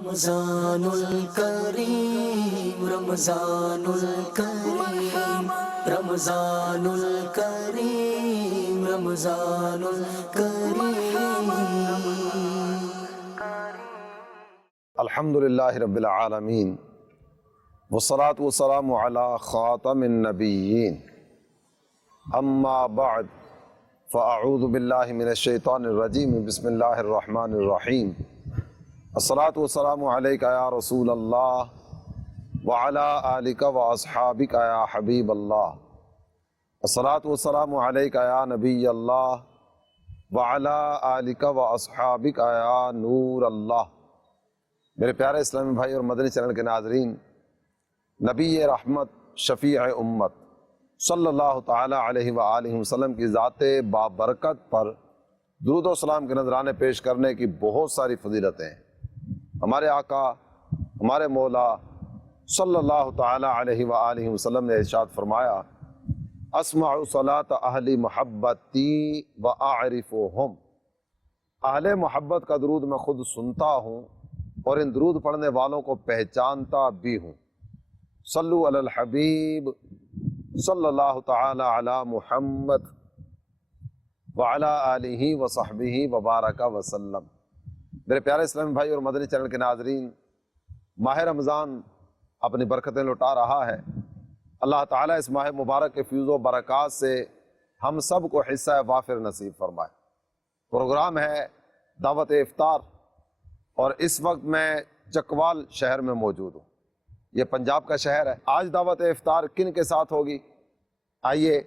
رمضان الکریم رمضان الکریم رمضان الکریم رمضان الکریم. الحمدللہ رب العالمین والصلاة والسلام علی خاتم النبیین اما بعد فاعوذ باللہ من الشیطان الرجیم بسم اللہ الرحمن الرحیم. الصلاة والسلام علیک یا رسول اللہ وعلی آلک واصحابک یا حبیب اللہ. الصلاة والسلام علیک یا نبی اللہ وعلی آلک واصحابک یا نور اللہ. میرے پیارے اسلامی بھائی اور مدنی چینل کے ناظرین، نبی رحمت شفیع امت صلی اللہ تعالی علیہ وآلہ وسلم کی ذات بابرکت پر درود و سلام کے نذرانے پیش کرنے کی بہت ساری فضیلتیں ہیں. ہمارے آقا ہمارے مولا صلی اللہ تعالی علیہ وآلہ وسلم نے ارشاد فرمایا، اسمع صلاۃ اہل محبتی واعرفهم. اہل محبت کا درود میں خود سنتا ہوں اور ان درود پڑھنے والوں کو پہچانتا بھی ہوں. صلو علی الحبیب صلی اللہ تعالی علی محمد وعلی آلہ وصحبہ وبارک وسلم. میرے پیارے اسلامی بھائی اور مدنی چینل کے ناظرین، ماہ رمضان اپنی برکتیں لٹا رہا ہے. اللہ تعالیٰ اس ماہ مبارک کے فیض و برکات سے ہم سب کو حصہ وافر نصیب فرمائے. پروگرام ہے دعوت افطار اور اس وقت میں چکوال شہر میں موجود ہوں. یہ پنجاب کا شہر ہے. آج دعوت افطار کن کے ساتھ ہوگی، آئیے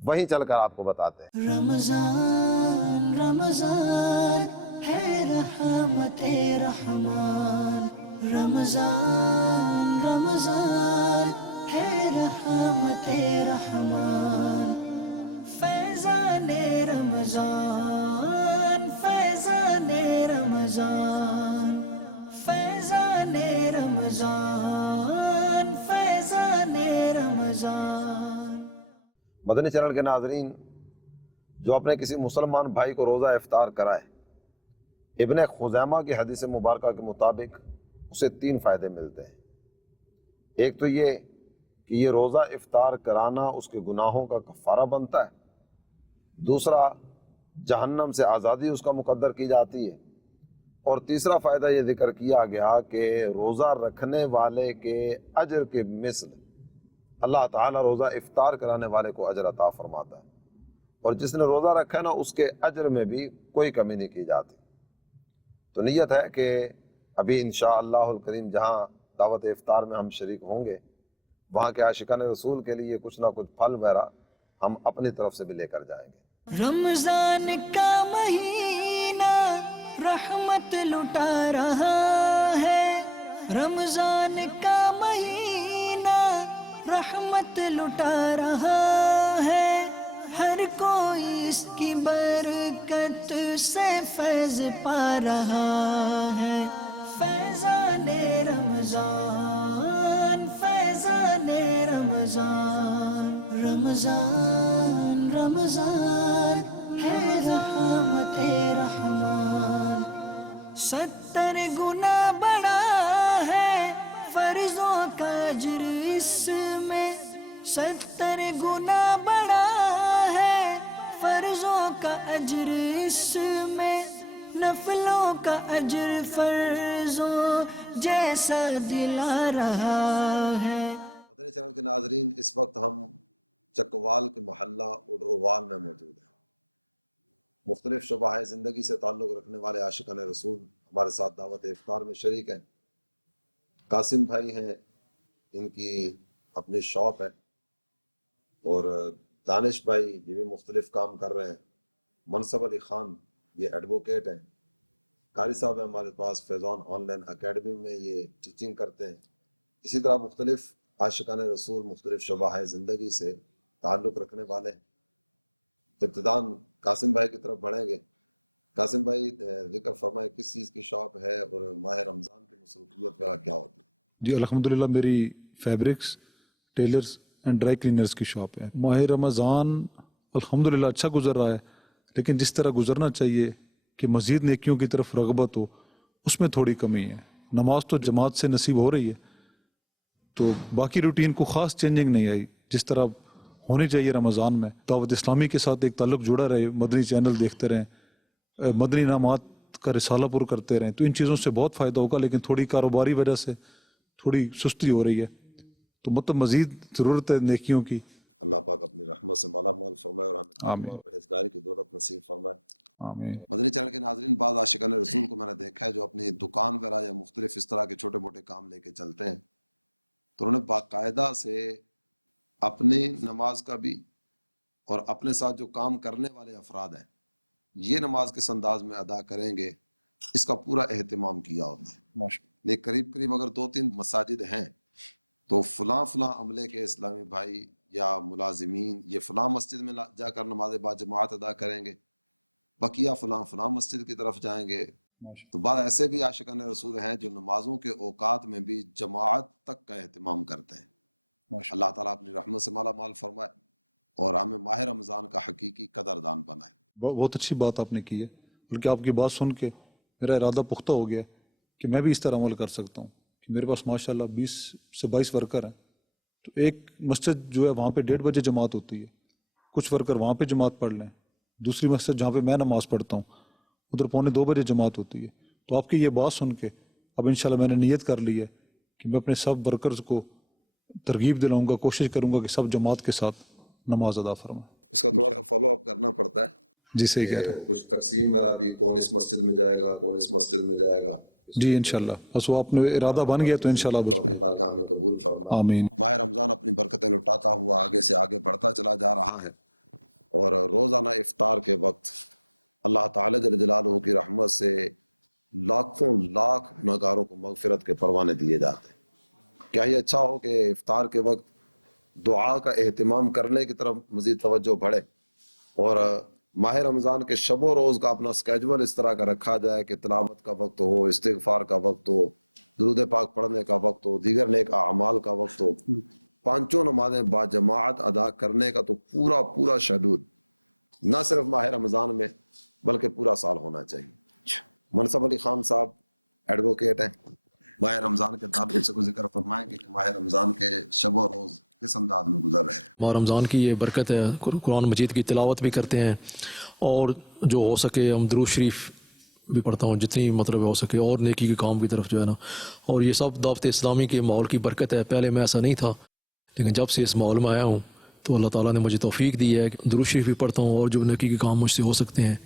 وہیں چل کر آپ کو بتاتے ہیں. رمضان رمضان ہے رحمت رحمان، رمضان رمضان ہے رحمت رحمان. فیضان رمضان فیضان رمضان فیضان رمضان فیضان رمضان. مدنی چینل کے ناظرین، جو اپنے کسی مسلمان بھائی کو روزہ افطار کرائے، ابن خزیمہ کی حدیث مبارکہ کے مطابق اسے 3 فائدے ملتے ہیں. ایک تو یہ کہ یہ روزہ افطار کرانا اس کے گناہوں کا کفارہ بنتا ہے. دوسرا، جہنم سے آزادی اس کا مقدر کی جاتی ہے. اور تیسرا فائدہ یہ ذکر کیا گیا کہ روزہ رکھنے والے کے اجر کے مثل اللہ تعالیٰ روزہ افطار کرانے والے کو اجر عطا فرماتا ہے، اور جس نے روزہ رکھا ہے نا، اس کے اجر میں بھی کوئی کمی نہیں کی جاتی. تو نیت ہے کہ ابھی انشاءاللہ الکریم جہاں دعوت افطار میں ہم شریک ہوں گے، وہاں کے عاشقان رسول کے لیے کچھ نہ کچھ پھل وغیرہ ہم اپنی طرف سے بھی لے کر جائیں گے. رمضان کا مہینہ رحمت لٹا رہا ہے، رمضان کا مہینہ رحمت لٹا رہا ہے. ہر کوئی اس کی برکت سے فیض پا رہا ہے. فیضان رمضان فیضان رمضان رمضان رمضان ہے رحمت رحمان. 70 گنا بڑا ہے فرضوں کا اجر اس میں، 70 گنا بڑا ہے فرضوں کا اجر اس میں، نفلوں کا اجر فرضوں جیسا دلا رہا ہے. مدنی چینل کے ناظرین، اس وقت ہم چکوال کے محلہ اڈروال میں موجود ہیں. مختلف شعبہ زندگی سے تعلق رکھنے والے عاشقان رسول ہمارے ساتھ دعوت افطار میں شریک ہیں. قاسم بھائی ہیں، ان کی اپنی شاپ ہے، اور دانش بھائی یہ بھی مختلف کام کر رہے ہیں. منصب علی خان یہ ایڈوکیٹ ہیں. قاری صاحب ہیں ہمارے پاس، فیضان آن لائن اکیڈمی میں یہ ٹیچنگ کرتے ہیں. اسی طرح مختلف عاشقان رسول مختلف شعبہ زندگی سے تعلق رکھنے والے ہیں. ابتداً قاسم بھائی کی طرف بڑھیں گے. قاسم بھائی ذکر فرمائے کس چیز کی شاپ ہے اور ماہ رمضان کی مصروفیت وغیرہ کیا ہوتی ہے؟ جی الحمدللہ میری fabrics, tellers and dry cleaners کی شاپ ہے. ماہ رمضان الحمدللہ اچھا گزر رہا ہے، لیکن جس طرح گزرنا چاہیے کہ مزید نیکیوں کی طرف رغبت ہو، اس میں تھوڑی کمی ہے. نماز تو جماعت سے نصیب ہو رہی ہے، تو باقی روٹین کو خاص چینجنگ نہیں آئی، جس طرح ہونی چاہیے رمضان میں دعوت اسلامی کے ساتھ ایک تعلق جڑا رہے، مدنی چینل دیکھتے رہیں، مدنی انعامات کا رسالہ پر کرتے رہیں، تو ان چیزوں سے بہت فائدہ ہوگا. لیکن تھوڑی کاروباری وجہ سے تھوڑی سستی ہو رہی ہے، تو مطلب مزید ضرورت ہے نیکیوں کی. اللہ پاک اپنی رحمت سے مالا مال فرمائے اور ہمیں آمین. اور پرہیزگاری کی دولت نصیب فرمائے. آمین. مدنی چینل کے ناظرین، بعض عاشقان رسول کو میں نے دیکھا ہے جو اپنی دکان وغیرہ یا مختلف اس طرح کے چھوٹے موٹے کام لے کے چلتے ہیں، تو انہوں نے باقاعدہ سے اپنی نماز کا بھی اور اپنے ساتھ جو کام کرنے والے افراد ہیں یہ نماز کس انداز میں ادا کریں گے اس کا پورا اہتمام کیا ہوتا ہے. ماشاءاللہ. لیکن قریب قریب اگر 2-3 مساجد ہیں تو فلاں فلاں عملے کے اسلامی بھائی یا ملازمین یہ فلاں مسجد میں جا کر نماز با جماعت ادا کریں گے، بقیہ فلاں فلاں مسجد کی طرف جائیں گے. تو بعض ایسے بھی عاشقان رسول ہیں جو نمازوں کے اوقات میں بھی جماعت تک کا اہتمام کرتے ہیں. اللہ تعالیٰ اپنی رحمت سے مالا مال فرمائے اور ہمیں ماہ رمضان کا حقیقی قدردان بنائے. بہت اچھی بات آپ نے کی ہے، بلکہ آپ کی بات سن کے میرا ارادہ پختہ ہو گیا کہ میں بھی اس طرح عمل کر سکتا ہوں. کہ میرے پاس ماشاءاللہ 20 سے 22 ورکر ہیں، تو ایک مسجد جو ہے وہاں پہ 1:30 بجے جماعت ہوتی ہے، کچھ ورکر وہاں پہ جماعت پڑھ لیں، دوسری مسجد جہاں پہ میں نماز پڑھتا ہوں ادھر 1:45 بجے جماعت ہوتی ہے. تو آپ کی یہ بات سن کے اب انشاءاللہ میں نے نیت کر لی ہے کہ میں اپنے سب ورکرز کو ترغیب دلاؤں گا، کوشش کروں گا کہ سب جماعت کے ساتھ نماز ادا فرمائیں. اس کا تھوڑا سا فالو اپ کرنا پڑتا ہے. جی صحیح کہہ رہے ہیں. کچھ تقسیم میرا بھی، کون اس مسجد میں جائے گا کون اس مسجد میں جائے گا. جی انشاءاللہ بس وہ آپ نے ارادہ بن گیا تو انشاءاللہ بس اپنی بارگاہ میں قبول فرما. آمین. ماہ رمضان اپنی برکتیں لٹاتا ہوا آگے سے آگے بڑھتا چلا جا رہا ہے، اور روزانہ افطار کے وقت اللہ تعالی جل جلالہ کی رحمت سے لاکھوں لاکھ گنہگاروں کو مغفرت کے پروانے دیے جاتے ہیں. کیا یہ اچھا ہو کہ افطار کے وقت دعا کا اہتمام کرنے کی طرف مزید توجہ بڑھے، اور ماہ رمضان کے شب و روز کا اپنا سکیجول اس طرح کا رکھا جائے کہ تلاوت کا وقت ہو، استغفار کا وقت ہو، درود پاک پڑھنے کا وقت ہو، دیگر نیک اعمال کا وقت ہو، 5 نمازیں با جماعت ادا کرنے کا تو پورا شیڈول نہ صرف ماہ رمضان میں بلکہ پورا سال ہونا چاہیے. منصف علی خان صاحب ایڈوکیٹ ہیں، ماہ رمضان کے تعلق سے کوئی ذکر فرمائیں گے کہ ماہ رمضان کے شب و روز کس انداز میں گزر رہے ہیں. ماہ رمضان کی یہ برکت ہے، قرآن مجید کی تلاوت بھی کرتے ہیں، اور جو ہو سکے ہم درود شریف بھی پڑھتا ہوں جتنی مطلب ہو سکے، اور نیکی کے کام کی طرف جو ہے نا. اور یہ سب دعوت اسلامی کے ماحول کی برکت ہے. پہلے میں ایسا نہیں تھا، لیکن جب سے اس ماحول میں آیا ہوں تو اللہ تعالیٰ نے مجھے توفیق دی ہے کہ درود شریف بھی پڑھتا ہوں، اور جو نیکی کے کام مجھ سے ہو سکتے ہیں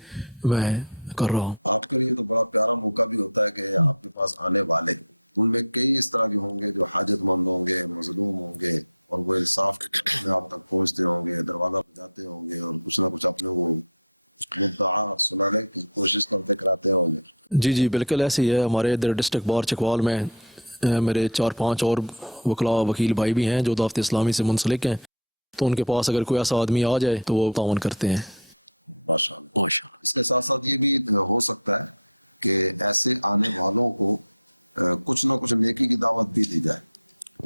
میں کر رہا ہوں. آپ کے لیے تو بڑا پیارا موقع بھی ہوتا ہے کہ آپ کے پاس آنے والے ان میں کئی اس طرح کے ہوں گے جو حاجت مند ہوں گے، مظلوم ہوں گے، اور وہ انصاف میں آپ تک پہنچتے ہوں گے، دروازہ بجاتے ہوں گے، اور کچھ نہ کچھ اپنے وہ مدعا سنانے کی کوشش کرتے کراتے ہوں گے. جی بالکل ایسے ہی ہے. ہمارے ادھر ڈسٹرکٹ بار چکوال میں میرے 4-5 اور وکیل بھائی بھی ہیں جو دعوت اسلامی سے منسلک ہیں، تو ان کے پاس اگر کوئی ایسا آدمی آ جائے تو وہ تعاون کرتے ہیں. ماشاءاللہ. اس کے ساتھ ساتھ یہ بھی ہو سکتا ہے کہ ایسے آنے والوں کو کچھ نہ کچھ نیکی کی دعوت بھی دی جائے.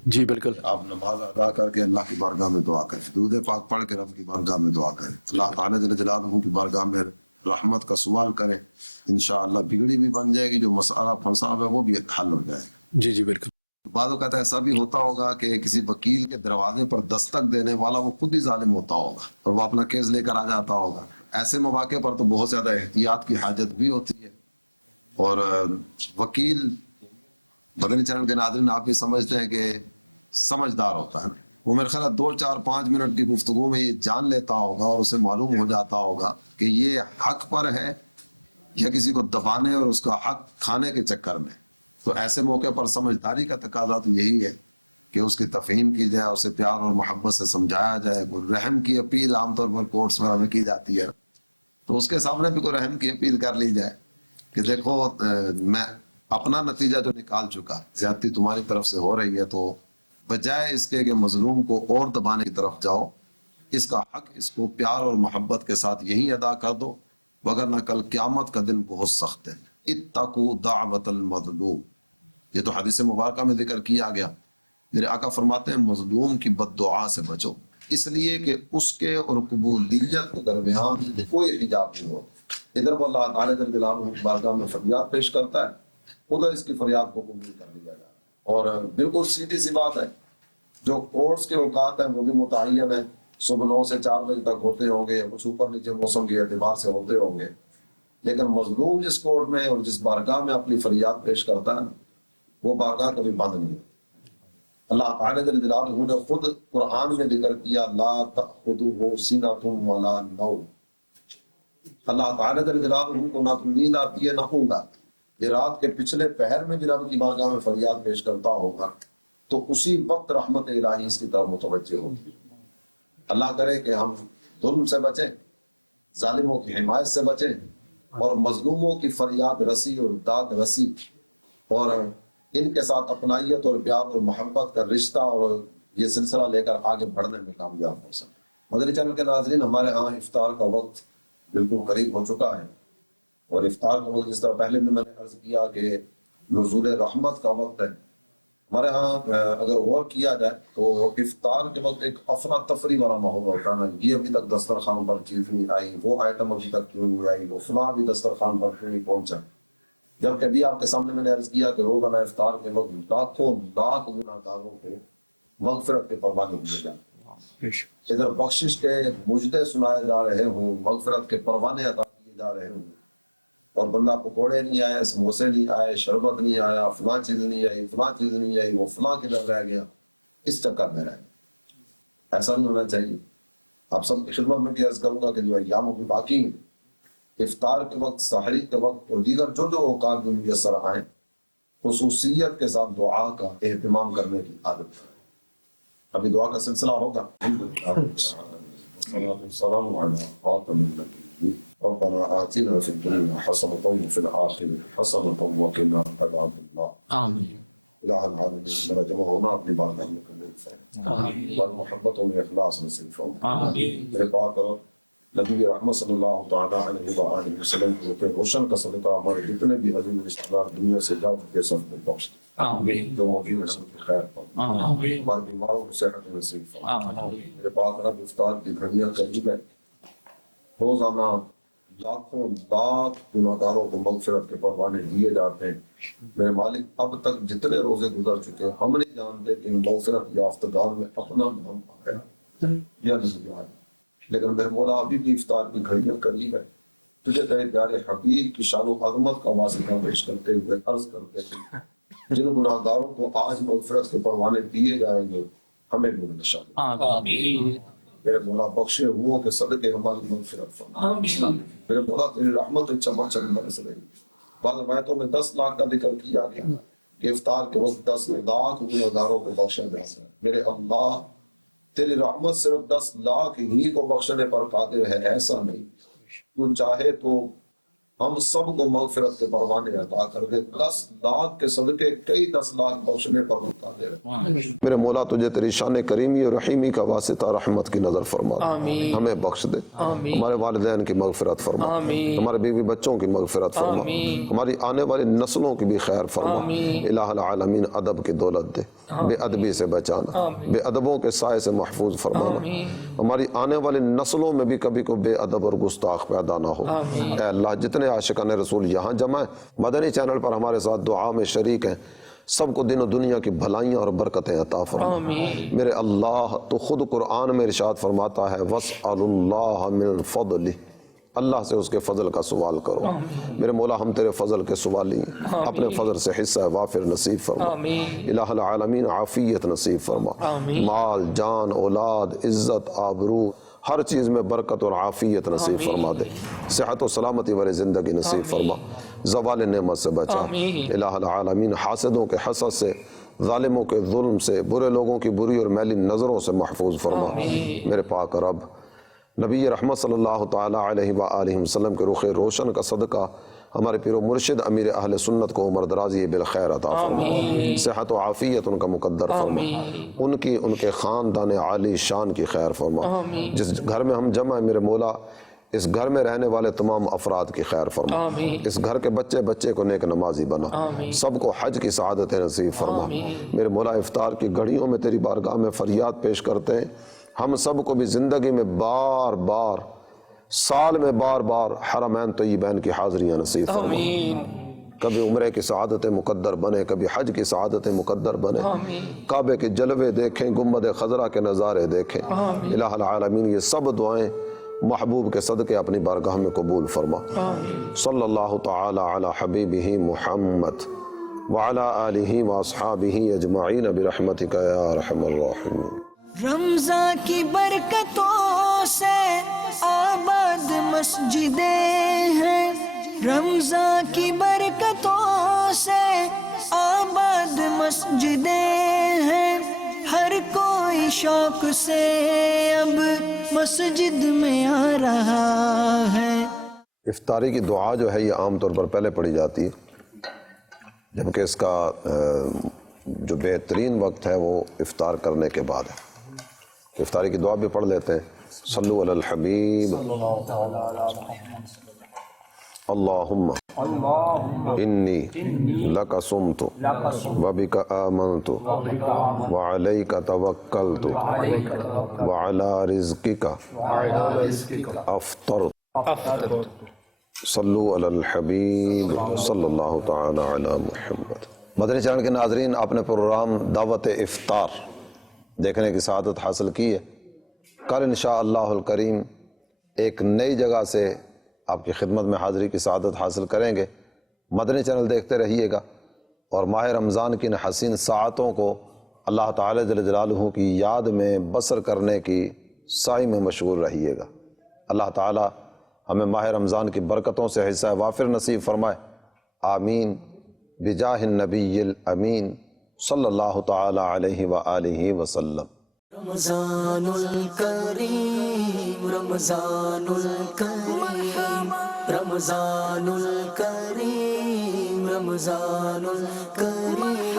جی بالکل. آپ نماز ادا کر کے اللہ کی بارگاہ میں دعا کریں، درود پاک پڑھ کے رب کی بارگاہ میں دعا کریں، اللہ تعالیٰ جل جلالہ کی بارگاہ میں رحمت کا سوال کریں. انشاءاللہ بگڑی بھی بن جائے گی، جو مسئلہ پھنسا ہوا ہے وہ بھی حل ہو جائے گا. جی بالکل. بعض اوقات ایسا بھی ہوتا ہوگا کہ کسی وکیل کے دروازے پر دستک دینے والا وہ خود ہی ظالم ہوتا ہوگا اور وہ اپنا کیس لے کر آ جاتا ہوگا. ایسے مواقع پر تو بہت زیادہ احتیاط کی حاجت بھی ہوتی ہے. اور وکیل مدنی چینل کے ناظرین آپ بھی سمجھتے ہیں کہ سمجھدار ہوتا ہے، وہ میرے خیال 2-4-5 منٹ کی گفتگو میں یہ جان لیتا ہوگا اور اسے معلوم ہو جاتا ہوگا کہ یہ حق پر ہے یا کسی کو دبانے اور اس کا حق کھانے کے چکر میں. تو ایسے موقع پر سمجھداری کا تقاضا تو یہی ہے کہ اس کی تفہیم کی جائے، اسے پیار اور محبت سے سمجھایا جائے. کوئی رحم کی اپیل عام طور پر کورٹس میں کی جاتی ہے، تو اس کے سامنے بھی کوئی رحم کی اپیل کر لی جائے کہ دیکھو میں اپنا نتیجہ جو نکال چکا، زیادتی تمہاری طرف سے ہو رہی ہے، تو بجائے اس کے کہ مظلوم کو اور دبانے کی طرف جاؤ، اس کا حق اس کو پیار اور محبت کے ساتھ یہی ادا کر دو، وگرنہ کل قیامت کا دن بہت سخت ہے. اتقوا دعوت المظلوم، یہ تو حدیث مبارکہ میں ذکر کیا گیا. میرے آقا فرماتے ہیں مظلوم کی بد دعا سے بچو، اس لیے کہ اس کے اور قبولیت کے درمیان کوئی حجاب نہیں ہوتا. ادھر وہ اللہ تعالیٰ جل جلالہ کی بارگاہ میں فریاد پیش کرتا ہے، ادھر اس کی فریاد کو قبول کر لیا جائے. اور بالکل سیدھی سی بات ہے، جو کورٹس کے اوقات ہیں وہ بھی متعین ہیں، صبح 9 سے 4 بجے تک ہوتے ہوں گے، کچھ اوپر نیچے موسم کے اعتبار سے ہوتے ہوں گے، لیکن مظلوم جس کورٹ میں اور جس بارگاہ میں اپنی فریاد پیش کرتا ہے وہ بارگاہ کبھی بند نہیں ہے. اللہ تعالیٰ جل جلالہ نے خود قرآن میں ذکر کیا لا تأخذہ سنۃ ولا نوم. اللہ تعالیٰ جل جلالہ کو نہ تو نیند آتی ہے نہ اونگ آتی. یہ رات کے پچھلے پہر میں جب کی بارگاہ میں فریاد پیش کرتا ہوگا تو اسی وقت رحمت الہی اس کی طرف متوجہ ہوگی. اللہ کرے کہ ہم ظلم سے بچیں، ظالموں کی حمایت سے بچیں، اور مظلوموں کی فریاد رسی اور داد رسی اور ان کے ساتھ اپنائیت اور پیار اور محبت کا رشتہ اور یہ سلسلہ لے کر آگے بڑھنے میں کامیاب ہو سکے. مدنی چینل کے ناظرین، ہمارے ہاں افطار کا وقت بالکل قریب ہو چکا ہے، اور افطار کا وقت جس طرح پہلے بھی میں نے عرض کیا کہ نزول رحمت کا وقت ہے. ہمارے ہاں اگر غور کیا جائے تو افطار کے وقت ایک افراتفری والا ماحول ہوتا ہے. یہ ابھی تک دسترخوان پر چیز نہیں آئی، وہ آئٹم ابھی تک کیوں نہیں آئی، وہ فلاں بھی دسترخوان پر کیوں نہیں پہنچا. جب کبھی آپ کے سامنے میں نے عرض کیا کہ روزانہ افطار کے وقت لاکھوں لاکھ گناہگاروں کو مغفرت کے پروانے دیے جائیں، ادھر بخشش کے مجدے سنائے جا رہے ہوں، مغفرت کے پروانے عطا کیے جا رہے ہوں، اور بندہ پکوڑے نہیں آئے، سموسے نہیں آئے، شربت نہیں آیا، فلاں چیز نہیں آئی، فلاں چیز نہیں آئی، وہ فلاں کدھر رہ گیا، اس چکر میں رہ گیا. ایسا نہیں ہونا چاہیے. آپ سب کی خدمت میں بھی عرض کروں گا کہ جو ایام ابھی باقی ہیں، افطار کے وقت، سحری کے وقت اور دیگر جو اوقات بھی میسر آئیں، خصوصیت کے ساتھ دعا کا اہتمام کرنے کی عادت ہے. ابھی دعا کا سلسلہ ہوگا. السلام علیکم. ربنا آتنا في الدنيا حسنة وفي الآخرة حسنة وقنا عذاب النار. آمين. إله العالمين میرا جمع ہونا اپنی بارگاہ میں قبول فرمائے، اور محبت و اخلاص نصیب فرمائے. میرے پاک نبی رحمت صلی اللہ تعالیٰ علیہ وآلہ وسلم کے روشن کا صدقہ ہمارے جتنے بھی عظیم رشتہ دار دنیا سے جا چکے سب کو بخش دے، جو موجود سب کی خیر فرمائے، ہمارے بیماروں کو صحت نصیب فرمائے. میرے پاک رب افطار کی گھڑیاں قریب ہے، روزانہ لاکھوں لاکھ گناہگاروں کو مغفرت کے پروانے دیے جاتے ہیں. میرے مالک اب تک جتنے روزے گزر چکے ہم نہیں جانتے کہ ان مغفرت یافتگان میں اپنا نام آیا یا نہیں آیا، لیکن میرے مولا ابھی بھی افطار کی گھڑیاں قریب ہے. تجھے تیرے پیارے حبیب کی شان و عظمت کا واسطہ پیش کرتے ہوئے عرض کرتے ہیں، جن گناہگاروں کو آج مغفرت کے پروانے دیے جائیں گے ہمیں بھی نشان میرے مولا بخشے ہوں کہ صدقے ہماری مغفرت فرما. میرے مولا تیری رحمت چمچم برس رہی. بعض روایتوں میں 10 لاکھ کا ذکر کیا گیا کہ افطار کے وقت 10 لاکھ گناہگاروں کو بخشا جاتا ہے. میرے اللہ تیری رحمت صرف 10 لاکھ ہی کو بخشنے پر قادر ہے، ایسا نہیں. تو چاہے تو ہم سب کو مغفرت کے پروانے عطا کر دے. 10 لاکھ کے صدقے کئی 10 لاکھ بخشنے پر قادر ہے. میرے مولا تجھے تیری شان کریمی اور رحیمی کا واسطہ رحمت کی نظر فرما، ہمیں بخش دے، ہمارے والدین کی مغفرت فرما، ہمارے بیوی بچوں کی مغفرت فرما، ہماری آنے والی نسلوں کی بھی خیر فرما. الہ العالمین ادب کی دولت دے، بے ادبی سے بچانا، بے ادبوں کے سائے سے محفوظ فرمانا. ہماری آنے والی نسلوں میں بھی کبھی کو بے ادب اور گستاخ پیدا نہ ہو. اے اللہ جتنے عاشقان رسول یہاں جمع ہیں، مدنی چینل پر ہمارے ساتھ دعا میں شریک ہیں، سب کو دین و دنیا کی بھلائیاں اور برکتیں عطا فرما. میرے اللہ تو خود قرآن میں ارشاد فرماتا ہے وَاسْأَلُ اللَّهَ مِنْ فَضْلِهِ، اللہ سے اس کے فضل کا سوال کرو. میرے مولا ہم تیرے فضل کے سوالی ہیں، اپنے فضل سے حصہ وافر نصیب فرما. الہ العالمین عافیت نصیب فرما، مال جان اولاد عزت آبرو ہر چیز میں برکت اور عافیت نصیب فرما دے. صحت و سلامتی والی زندگی نصیب فرما، زوال نعمت سے بچا. الہ العالمین حاسدوں کے حسد سے، ظالموں کے ظلم سے، برے لوگوں کی بری اور میلی نظروں سے محفوظ فرما. میرے پاک رب نبی رحمت صلی اللہ تعالیٰ علیہ وآلہ وسلم کے رخ روشن کا صدقہ ہمارے پیر و مرشد امیر اہل سنت کو عمر درازی بالخیر عطا فرما، صحت و عافیت ان کا مقدر فرما، ان کی ان کے خاندان عالی شان کی خیر فرما. جس گھر میں ہم جمع ہیں میرے مولا اس گھر میں رہنے والے تمام افراد کی خیر فرما، اس گھر کے بچے بچے کو نیک نمازی بنا، سب کو حج کی سعادت نصیب فرما. میرے مولا افطار کی گھڑیوں میں تیری بارگاہ میں فریاد پیش کرتے ہیں، ہم سب کو بھی زندگی میں بار بار سال میں بار بار حرمین طیبین کی حاضریاں نصیب فرما. کبھی عمرے کی سعادت مقدر بنے، کبھی حج کی سعادت مقدر بنے، کعبے کے جلوے دیکھیں، گنبد خضرا کے نظارے دیکھیں۔ الہ العالمین یہ سب دعائیں محبوب کے صدقے اپنی بارگاہ میں قبول فرما۔ صلی اللہ تعالی علی حبیبہ محمد وعلی آلہ واصحابہ اجمعین برحمتک یا ارحم الراحمین۔ رمضان کی برکتوں سے آباد مسجدیں ہیں، رمضان کی برکتوں سے آباد مسجدیں ہیں، ہر کوئی شوق سے اب مسجد میں آ رہا ہے۔ افطاری کی دعا جو ہے یہ عام طور پر پہلے پڑھی جاتی ہے، جبکہ اس کا جو بہترین وقت ہے وہ افطار کرنے کے بعد ہے۔ افطاری کی دعا بھی پڑھ لیتے ہیں۔ صلو علی الحبیب اللہم انی لک صمت وبک آمنت وعلیک توکلت وعلی رزقک افطرت۔ صلو علی الحبیب صلی اللہ تعالی علی محمد۔ مدنی چینل کے ناظرین، آپ نے پروگرام دعوت افطار دیکھنے کی سعادت حاصل کی ہے۔ کل انشاءاللہ الکریم ایک نئی جگہ سے آپ کی خدمت میں حاضری کی سعادت حاصل کریں گے۔ مدنی چینل دیکھتے رہیے گا اور ماہ رمضان کی ان حسین ساعتوں کو اللہ تعالی جل جلالہ کی یاد میں بسر کرنے کی سعی میں مشغول رہیے گا۔ اللہ تعالی ہمیں ماہ رمضان کی برکتوں سے حصہ وافر نصیب فرمائے، آمین بجاہ النبی الامین صلی اللہ تعالی علیہ وآلہ وسلم۔ رمضان الکریم، رمضان الکریم، رمضان الکریم، رمضان الکریم۔